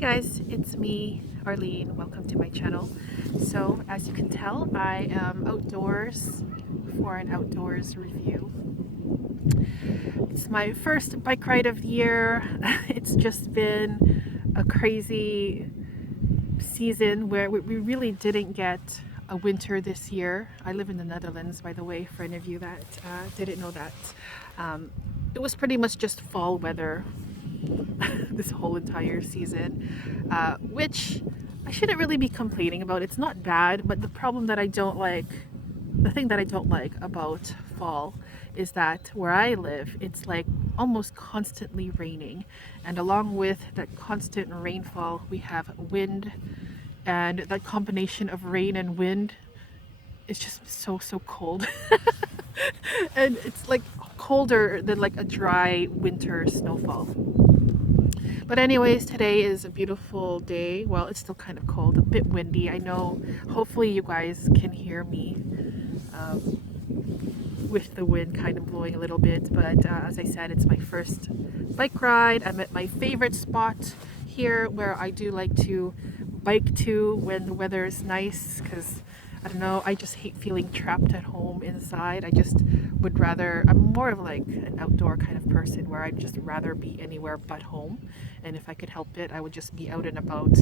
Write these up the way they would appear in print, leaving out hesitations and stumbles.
Hey guys, it's me, Arlene. Welcome to my channel. So as you can tell, I am outdoors for an outdoors review. It's my first bike ride of the year. It's just been a crazy season where we really didn't get a winter this year. I live in the Netherlands, by the way, for any of you that didn't know that. It was pretty much just fall weather this whole entire season, which I shouldn't really be complaining about. It's not bad, but the thing that I don't like about fall is that where I live, it's like almost constantly raining, and along with that constant rainfall, we have wind, and that combination of rain and wind is just so cold. And it's like colder than like a dry winter snowfall. But anyways, today is a beautiful day. Well, it's still kind of cold, a bit windy. I know, hopefully you guys can hear me with the wind kind of blowing a little bit. But as I said, it's my first bike ride. I'm at my favorite spot here where I do like to bike to when the weather is nice, because I don't know, I just hate feeling trapped at home inside. I just would rather, I'm more of like an outdoor kind of person where I'd just rather be anywhere but home. And if I could help it, I would just be out and about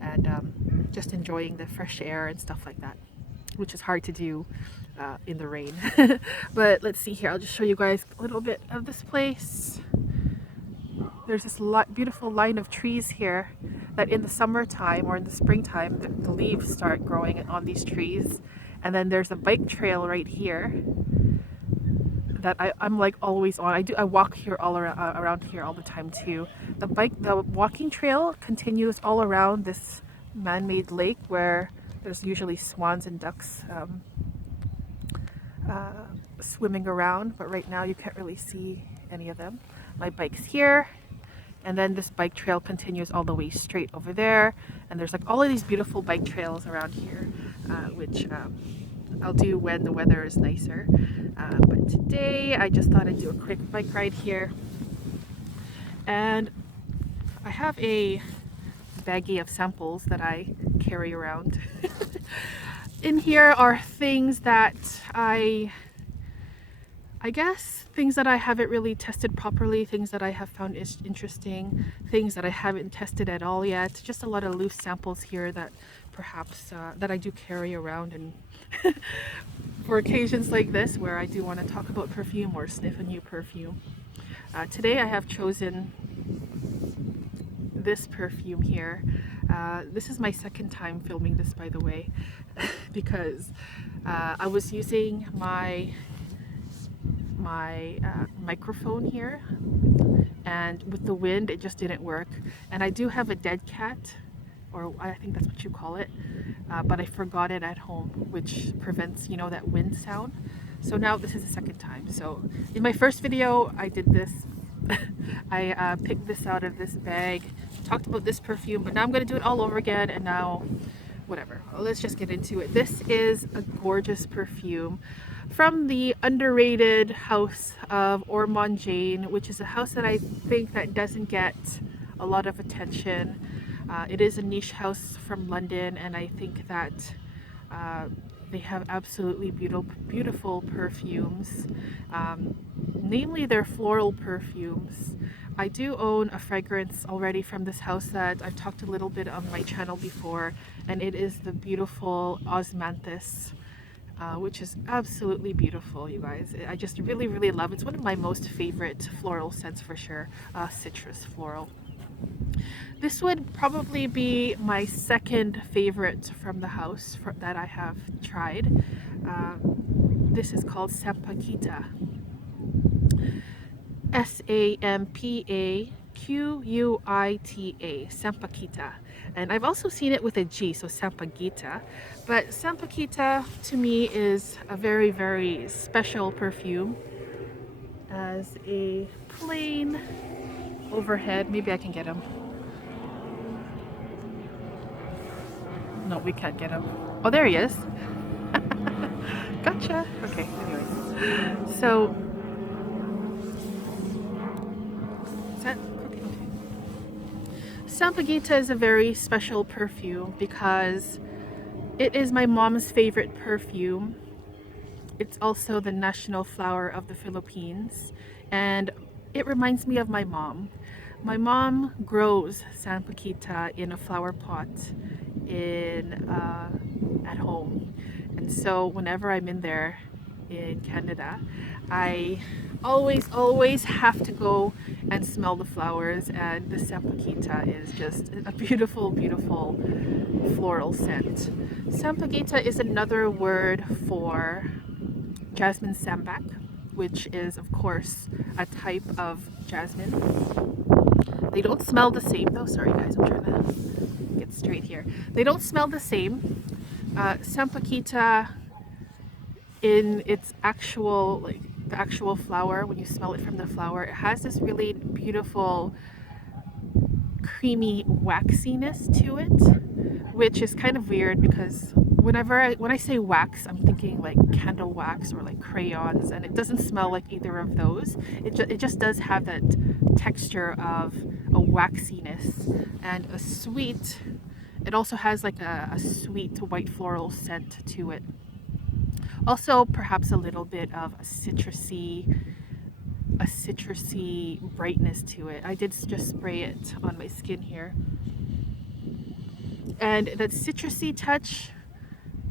and just enjoying the fresh air and stuff like that, which is hard to do in the rain. But let's see here, I'll just show you guys a little bit of this place. There's this beautiful line of trees here that in the summertime or in the springtime, the leaves start growing on these trees. And then there's a bike trail right here that I'm like always on. I walk here all around here all the time too. The walking trail continues all around this man-made lake where there's usually swans and ducks swimming around, but right now you can't really see any of them. My bike's here. And then this bike trail continues all the way straight over there. And there's like all of these beautiful bike trails around here, which I'll do when the weather is nicer. But today I just thought I'd do a quick bike ride here. And I have a baggie of samples that I carry around. In here are things that I guess things that I haven't really tested properly, things that I have found interesting, things that I haven't tested at all yet. Just a lot of loose samples here that perhaps that I do carry around, and for occasions like this where I do want to talk about perfume or sniff a new perfume. Today I have chosen this perfume here. This is my second time filming this, by the way, because I was using my microphone here, and with the wind it just didn't work. And I do have a dead cat, or I think that's what you call it, but I forgot it at home, which prevents, you know, that wind sound. So now this is the second time. So in my first video I did this. I picked this out of this bag, talked about this perfume, but now I'm going to do it all over again. And now whatever, let's just get into it. This is a gorgeous perfume from the underrated house of Ormonde Jayne, which is a house that I think that doesn't get a lot of attention. It is a niche house from London, and I think that they have absolutely beautiful perfumes, namely their floral perfumes. I do own a fragrance already from this house that I've talked a little bit on my channel before, and it is the beautiful Osmanthus, which is absolutely beautiful, you guys. I just really love it. It's one of my most favorite floral scents for sure, citrus floral. This would probably be my second favorite from the house that I have tried. This is called Sampaguita. Sampaquita, Sampaguita. And I've also seen it with a G, so Sampaguita. But Sampaguita to me is a very special perfume. As a plain overhead, maybe I can get him. No, we can't get him. Oh, there he is. Gotcha. Okay, anyways. So Sampaguita is a very special perfume because it is my mom's favorite perfume. It's also the national flower of the Philippines, and it reminds me of my mom. My mom grows Sampaguita in a flower pot at home, and so whenever I'm in there in Canada, I always have to go and smell the flowers, and the Sampaguita is just a beautiful floral scent. Sampaguita is another word for Jasmine Sambac, which is of course a type of jasmine. They don't smell the same though. Sorry guys, I'm trying to get straight here. They don't smell the same. Sampaguita, in its actual, like the actual flower, when you smell it from the flower, it has this really beautiful creamy waxiness to it, which is kind of weird because when I say wax, I'm thinking like candle wax or like crayons, and it doesn't smell like either of those. It just does have that texture of a waxiness and a sweet. It also has like a sweet white floral scent to it. Also, perhaps a little bit of a citrusy brightness to it. I did just spray it on my skin here. And that citrusy touch,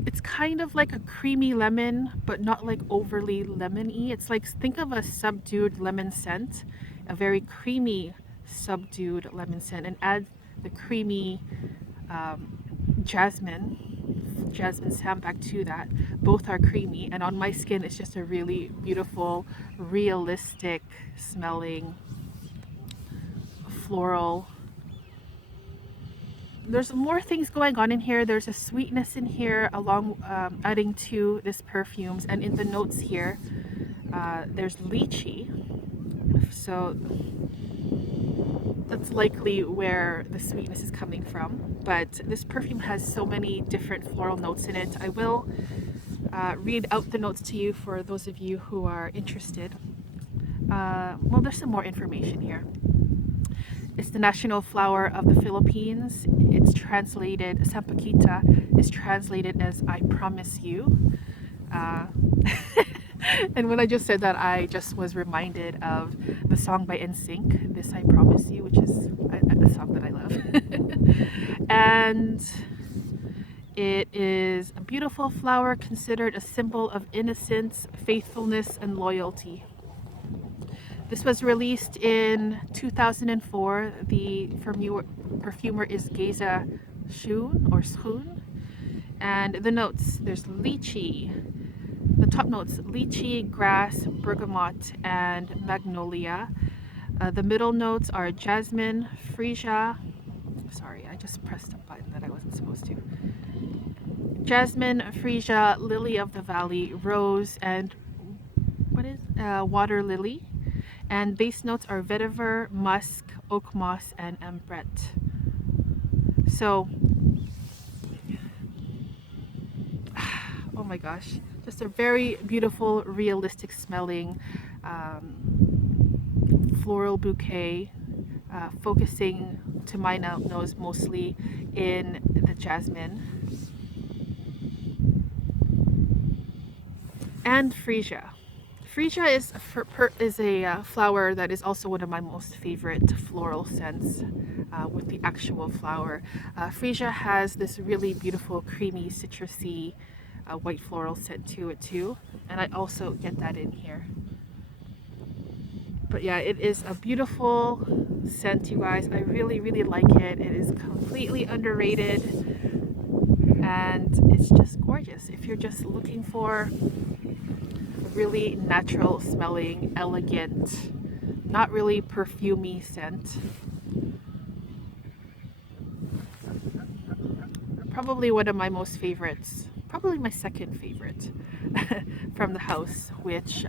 it's kind of like a creamy lemon, but not like overly lemony. It's like, think of a subdued lemon scent, a very creamy subdued lemon scent, and add the creamy Jasmine Sambac to that. Both are creamy, and on my skin it's just a really beautiful, realistic smelling floral. There's more things going on in here. There's a sweetness in here along adding to this perfumes, and in the notes here there's lychee, so that's likely where the sweetness is coming from. But this perfume has so many different floral notes in it. I will read out the notes to you for those of you who are interested. Well, there's some more information here. It's the national flower of the Philippines. It's translated, Sampaguita is translated as I promise you. And when I just said that, I just was reminded of the song by NSYNC, This I Promise You, which is a song that I love. And it is a beautiful flower considered a symbol of innocence, faithfulness, and loyalty. This was released in 2004. The perfumer is Geza Schoon. And the notes, there's lychee. The top notes, lychee, grass, bergamot, and magnolia. The middle notes are jasmine, freesia. Sorry, I just pressed a button that I wasn't supposed to. Jasmine, freesia, lily of the valley, rose, and water lily. And base notes are vetiver, musk, oak moss, and ambrette. So, oh my gosh, just a very beautiful, realistic smelling floral bouquet, focusing to my nose mostly in the jasmine and freesia. Freesia is a flower that is also one of my most favorite floral scents with the actual flower. Freesia has this really beautiful, creamy, citrusy, white floral scent to it too, and I also get that in here. But yeah, it is a beautiful scent, you guys. I really like it. It is completely underrated, and it's just gorgeous. If you're just looking for really natural smelling, elegant, not really perfumey scent, probably one of my most favorites, probably my second favorite from the house, which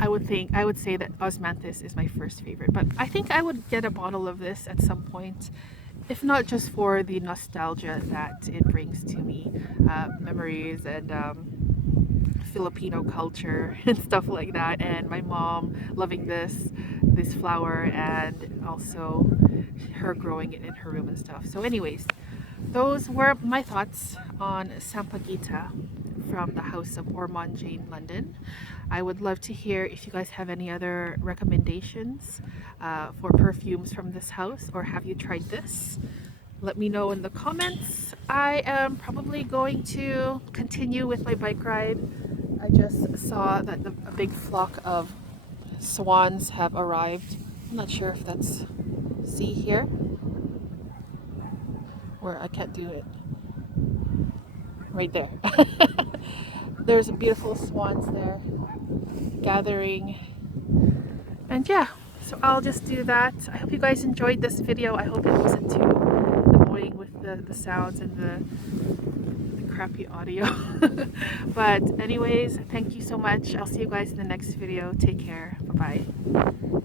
I would say that Osmanthus is my first favorite, but I think I would get a bottle of this at some point, if not just for the nostalgia that it brings to me, memories and Filipino culture and stuff like that, and my mom loving this, this flower and also her growing it in her room and stuff. So anyways, those were my thoughts on Sampaguita from the house of Ormonde Jayne, London. I would love to hear if you guys have any other recommendations for perfumes from this house, or have you tried this? Let me know in the comments. I am probably going to continue with my bike ride. I just saw that a big flock of swans have arrived. I'm not sure if that's, see here, where I can't do it. Right there. There's beautiful swans there gathering. And yeah, so I'll just do that. I hope you guys enjoyed this video. I hope it wasn't too annoying with the sounds and the crappy audio. But anyways, thank you so much. I'll see you guys in the next video. Take care. Bye-bye.